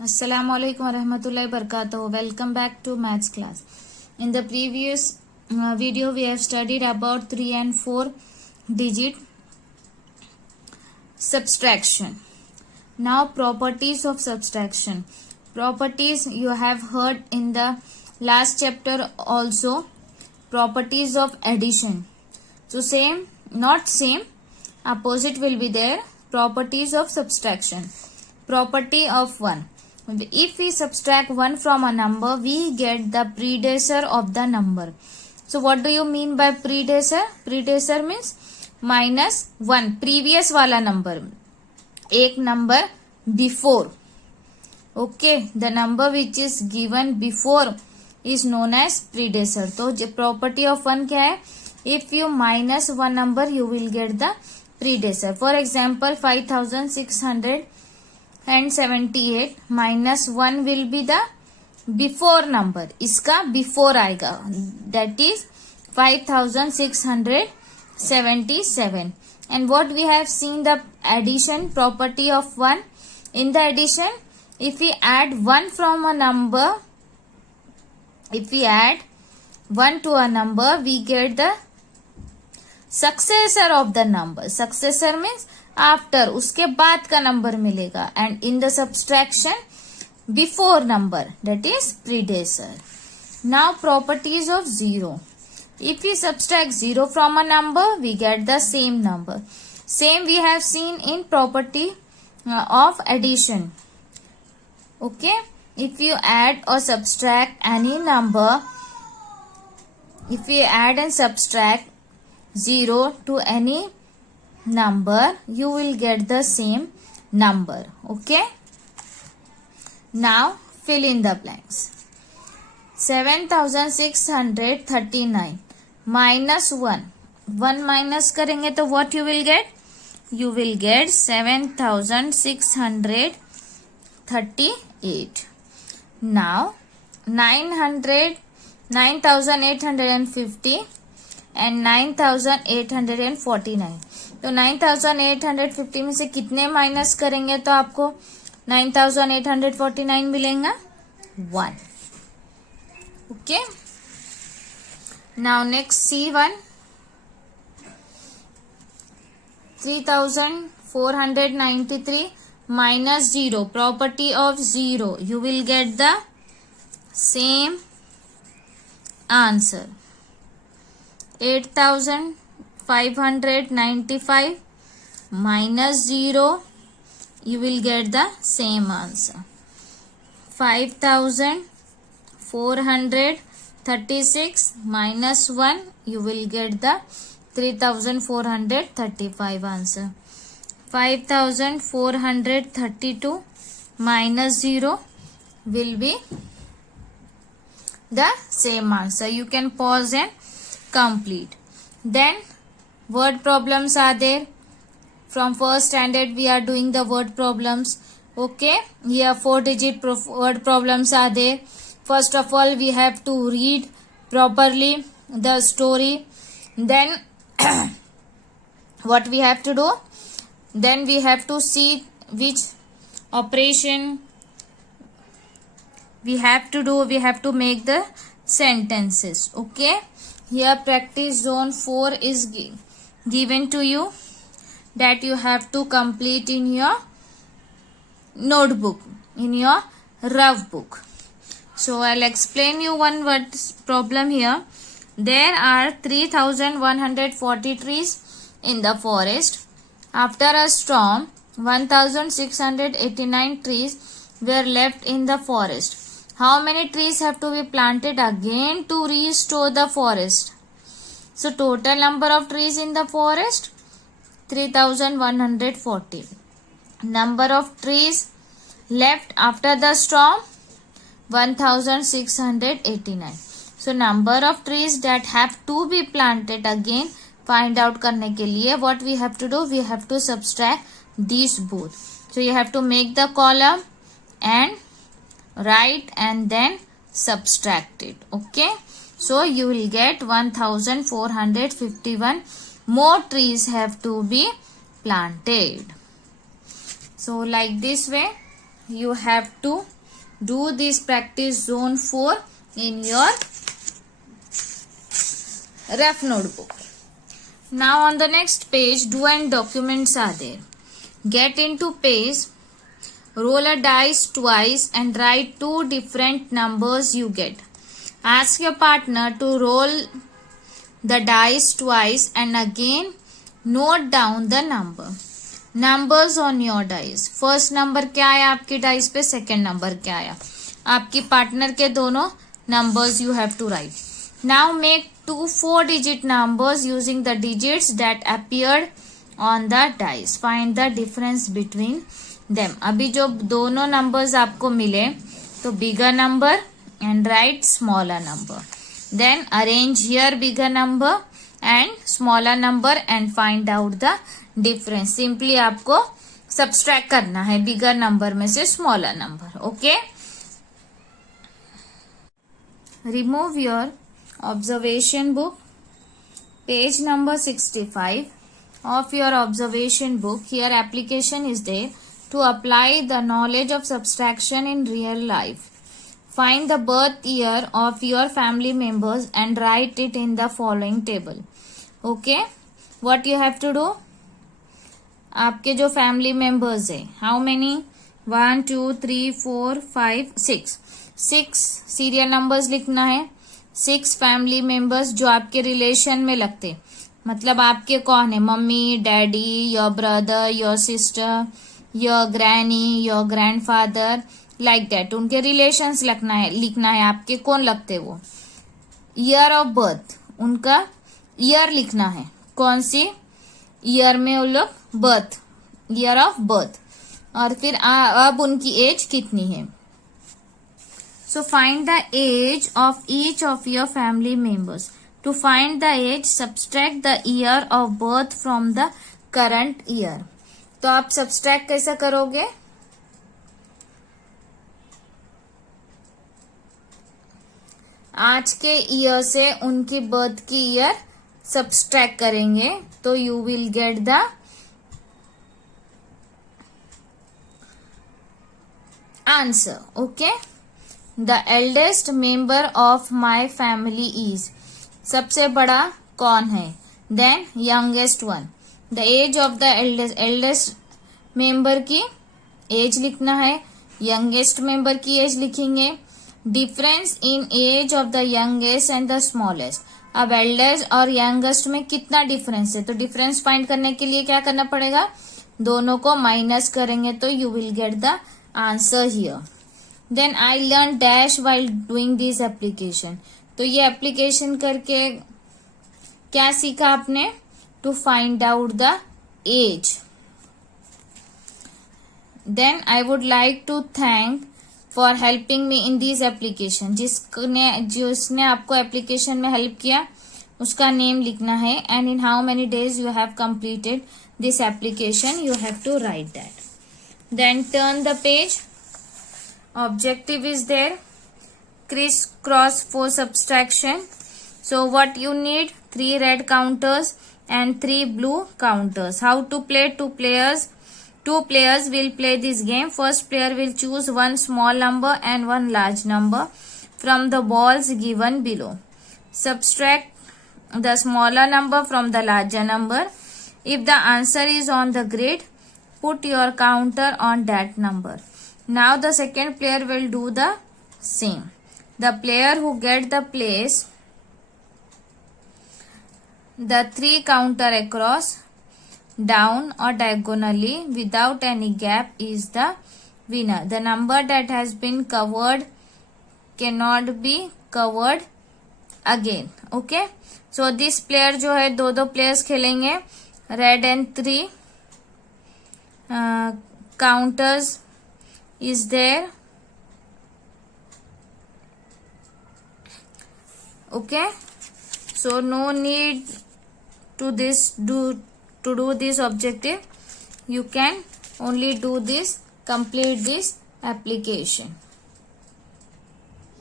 Assalamualaikum warahmatullahi wabarakatuh. Welcome back to maths class. In the previous video we have studied about 3 and 4 digit subtraction. Now properties of subtraction. Properties you have heard in the last chapter also. Properties of addition. So same, not same, opposite will be there. Properties of subtraction. Property of 1. If we subtract 1 from a number, we get the predecessor of the number. So what do you mean by predecessor? Predecessor means -1, previous wala number. एक number before. Okay, the number which is given before is known as predecessor. तो property of 1 क्या है? If you minus one number, you will get the predecessor. For example, 5678 minus 1 will be the before number. इसका before आएगा. That is 5677. And what we have seen the addition property of 1. In the addition, if we add 1 from a number, if we add 1 to a number, we get the successor of the number. Successor means after, उसके बाद का number मिलेगा. And in the subtraction, before number, that is predecessor. Now properties of 0. If we subtract 0 from a number, we get the same number. Same we have seen in property of addition. Okay, if you add or subtract any number, if you add and subtract 0 to any number, you will get the same number. Okay, now fill in the blanks. 7639 minus 1 minus करेंगे तो what you will get? You will get 7638. Now 9850 and 9849. तो 9850 में से कितने minus करेंगे तो आपको 9849 मिलेगा? 1. Okay, now next C1. 3493 minus 0. Property of 0. You will get the same answer. 8595 minus 0. You will get the same answer. 5436 minus 1. You will get the 3435 answer. 5432 minus 0 will be the same answer. You can pause and complete. Then word problems are there. From first standard we are doing the word problems. Okay, here 4 digit word problems are there. First of all, we have to read properly the story. Then what we have to do? Then we have to see which operation we have to do. We have to make the sentences. Okay, here practice zone 4 is given to you, that you have to complete in your notebook, in your rough book. So I'll explain you one word problem here. There are 3140 trees in the forest. After a storm, 1689 trees were left in the forest. How many trees have to be planted again to restore the forest? So total number of trees in the forest, 3140. Number of trees left after the storm, 1689. So number of trees that have to be planted again, find out करने के लिए what we have to do? We have to subtract these both. So you have to make the column and write and then subtract it. Okay, so you will get 1451 more trees have to be planted. So like this way you have to do this practice zone 4 in your rough notebook. Now on the next page, do and documents are there. Get into page, roll a dice twice and write 2 different numbers you get. Ask your partner to roll the dice twice and again note down the numbers on your dice. First number क्या आया आपकी dice पे, second number क्या आया, आपकी partner के दोनों numbers you have to write. Now make 2 4-digit numbers using the digits that appeared on the dice. Find the difference between them. अभी जो दोनों नंबर्स आपको मिले तो bigger number and write smaller number. Then arrange here bigger number and smaller number and find out the difference. Simply आपको subtract करना है bigger number में से smaller number. Okay? Remove your observation book. Page number 65 of your observation book. Here application is there to apply the knowledge of subtraction in real life. Find the birth year of your family members and write it in the following table. Okay? What you have to do? आपके जो family members है, how many, 1 2 3 4 5 6 serial numbers लिखना है. 6 family members जो आपके relation में लगते, मतलब आपके कौन है, mummy, daddy, your brother, your sister, your granny, your grandfather, like that. उनके रिलेशंस लिखना है आपके कौन लगते वो. ईयर ऑफ बर्थ, उनका ईयर लिखना है, कौन सी ईयर में वो लोग बर्थ, ईयर ऑफ बर्थ, और फिर अब उनकी एज कितनी है. So find the age of each of your family members. To find the age, subtract the year of birth from the current year. तो आप सब्सट्रैक्ट कैसा करोगे, आज के ईयर से उनकी बर्थ की ईयर सब्सट्रैक्ट करेंगे तो you will get the answer. Okay. The eldest member of my family is, सबसे बड़ा कौन है. Then youngest one. The age of the eldest member की एज लिखना है, यंगेस्ट मेंबर की एज लिखेंगे. Difference in age of the youngest and the smallest. अब एल्डेस्ट और यंगेस्ट में कितना डिफरेंस है, तो डिफरेंस फाइंड करने के लिए क्या करना पड़ेगा, दोनों को माइनस करेंगे तो you will get the answer here. Then I learn dash while doing this application. तो ये एप्लीकेशन करके क्या सीखा आपने, to find out the age. Then I would like to thank for helping me in this application. जिसने आपको application में help किया उसका नेम लिखना है. And in how many days you have completed this application, you have to write that. Then turn the page. Objective is there, criss cross for subtraction. So what you need, 3 red counters and 3 blue counters. How to play? 2 players will play this game. First player will choose one small number and one large number from the balls given below. Subtract the smaller number from the larger number. If the answer is on the grid, put your counter on that number. Now the second player will do the same. The player who get the place the 3 counter across, down or diagonally without any gap is the winner. The number that has been covered cannot be covered again. Okay, so this player जो है, दो players खेलेंगे. Red and 3 counters is there. Okay, so no need to do this objective. You can only do this, complete this application.